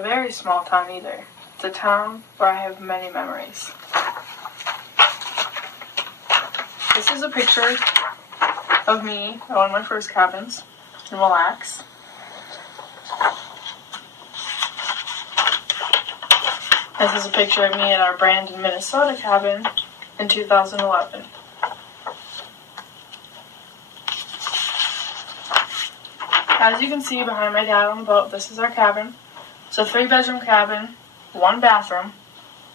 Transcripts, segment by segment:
Very small town either. It's a town where I have many memories. This is a picture of me at one of my first cabins in Mille Lacs. This is a picture of me at our Brandon, Minnesota cabin in 2011. As you can see behind my dad on the boat, this is our cabin. It's a 3-bedroom cabin, 1 bathroom,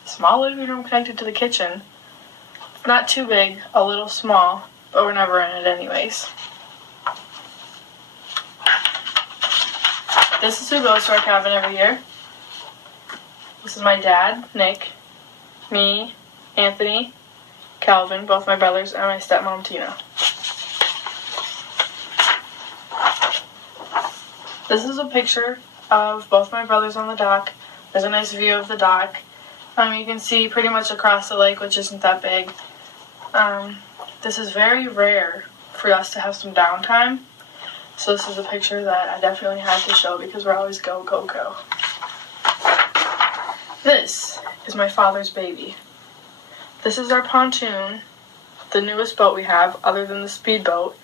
small living room connected to the kitchen. It's not too big, a little small, but we're never in it anyways. This is who goes to our cabin every year. This is my dad, Nick, me, Anthony, Calvin, both my brothers, and my stepmom, Tina. This is a picture of both my brothers on the dock. There's a nice view of the dock. You can see pretty much across the lake, which isn't that big. This is very rare for us to have some downtime. So this is a picture that I definitely had to show because we're always go, go, go. This is my father's baby. This is our pontoon, the newest boat we have, other than the speedboat,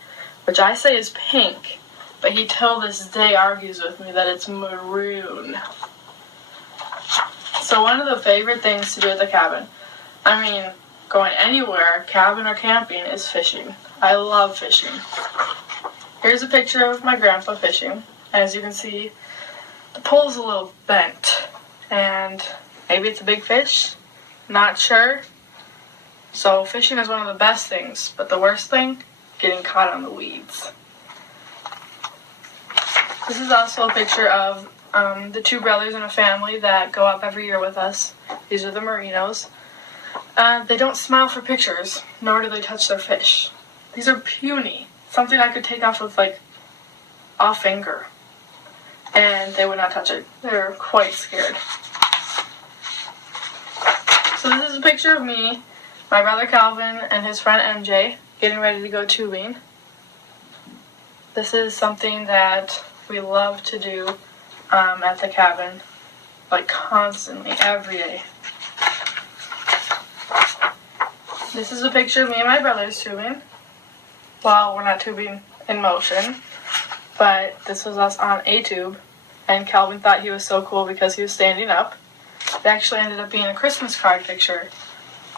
which I say is pink, but he till this day argues with me that it's maroon. So one of the favorite things to do at the cabin, going anywhere, cabin or camping, is fishing. I love fishing. Here's a picture of my grandpa fishing. As you can see, the pole's a little bent, and maybe it's a big fish, not sure. So fishing is one of the best things, but the worst thing, getting caught on the weeds. This is also a picture of the 2 brothers in a family that go up every year with us. These are the Marinos. They don't smile for pictures, nor do they touch their fish. These are puny, something I could take off with a finger, and they would not touch it. They're quite scared. So this is a picture of me, my brother Calvin, and his friend MJ getting ready to go tubing. This is something that we love to do at the cabin, constantly, every day. This is a picture of me and my brothers tubing. Well, we're not tubing in motion, but this was us on a tube, and Calvin thought he was so cool because he was standing up. It actually ended up being a Christmas card picture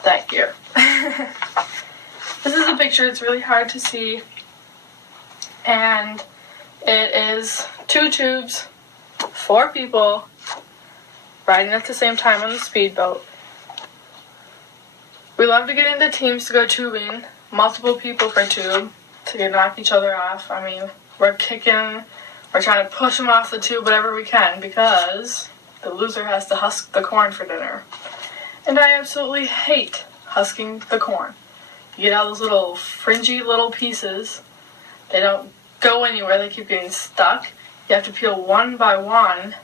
that year. This is a picture, it's really hard to see, and it is 2 tubes, 4 people, riding at the same time on the speedboat. We love to get into teams to go tubing, multiple people per tube, to knock each other off. We're kicking, we're trying to push them off the tube whatever we can, because the loser has to husk the corn for dinner. And I absolutely hate husking the corn. You get all those little fringy little pieces. They don't go anywhere, they keep getting stuck. You have to peel one by one,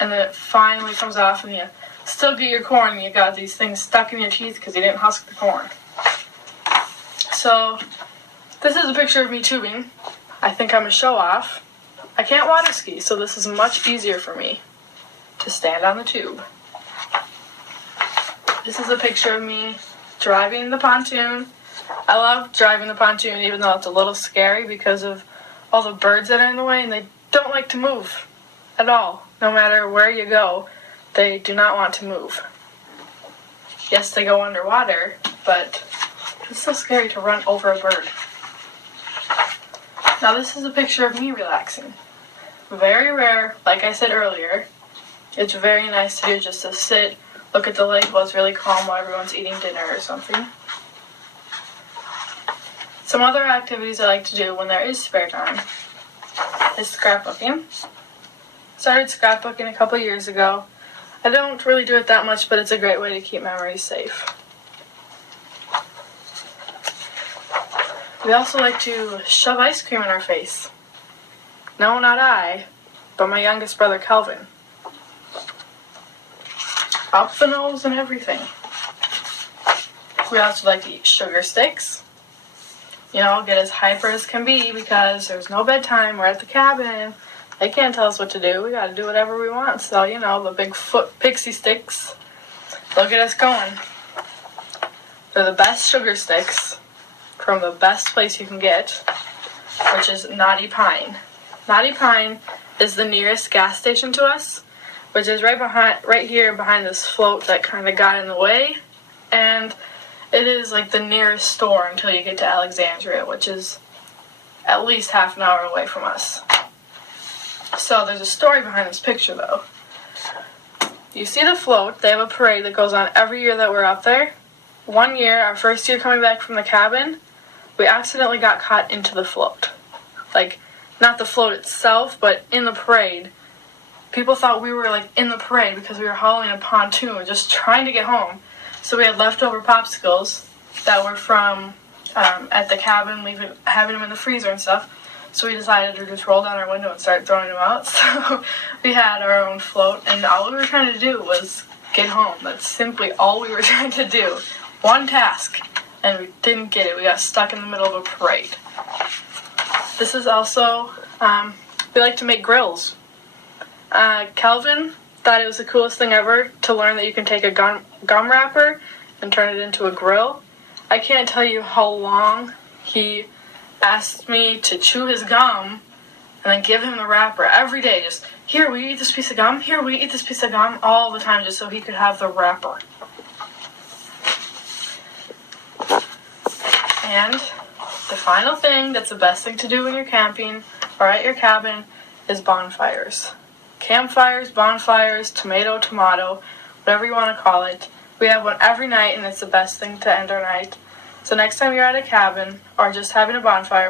and then it finally comes off, and you still get your corn, and you got these things stuck in your teeth because you didn't husk the corn. So, this is a picture of me tubing. I think I'm a show-off. I can't water ski, so this is much easier for me to stand on the tube. This is a picture of me driving the pontoon. I love driving the pontoon, even though it's a little scary because of all the birds that are in the way, and they don't like to move at all. No matter where you go, they do not want to move. Yes, they go underwater, but it's so scary to run over a bird. Now this is a picture of me relaxing. Very rare, like I said earlier. It's very nice to do, just to sit, look at the lake while it's really calm while everyone's eating dinner or something. Some other activities I like to do when there is spare time is scrapbooking. Started scrapbooking a couple years ago. I don't really do it that much, but it's a great way to keep memories safe. We also like to shove ice cream in our face. No, not I, but my youngest brother Calvin. Up the nose and everything. We also like to eat sugar sticks. Get as hyper as can be because there's no bedtime. We're at the cabin. They can't tell us what to do. We gotta do whatever we want. So, you know, the big foot pixie sticks, look at us going. They're the best sugar sticks from the best place you can get, which is Knotty Pine. Knotty Pine is the nearest gas station to us, which is right here behind this float that kind of got in the way, and it is like the nearest store until you get to Alexandria, which is at least half an hour away from us. So there's a story behind this picture, though. You see the float, they have a parade that goes on every year that we're up there. One year, our first year coming back from the cabin, we accidentally got caught into the float. Like, not the float itself, but in the parade. People thought we were, like, in the parade because we were hauling a pontoon, just trying to get home. So we had leftover popsicles that were from at the cabin, having them in the freezer and stuff. So we decided to just roll down our window and start throwing them out. So we had our own float, and all we were trying to do was get home. That's simply all we were trying to do. One task, and we didn't get it. We got stuck in the middle of a parade. This is also, we like to make grills. Calvin thought it was the coolest thing ever to learn that you can take a gum wrapper and turn it into a grill. I can't tell you how long he asked me to chew his gum and then give him the wrapper every day. Just, here, will you eat this piece of gum? Here, will you eat this piece of gum? All the time, just so he could have the wrapper. And the final thing that's the best thing to do when you're camping or at your cabin is bonfires. Campfires, bonfires, tomato, whatever you want to call it. We have one every night, and it's the best thing to end our night. So next time you're at a cabin or just having a bonfire,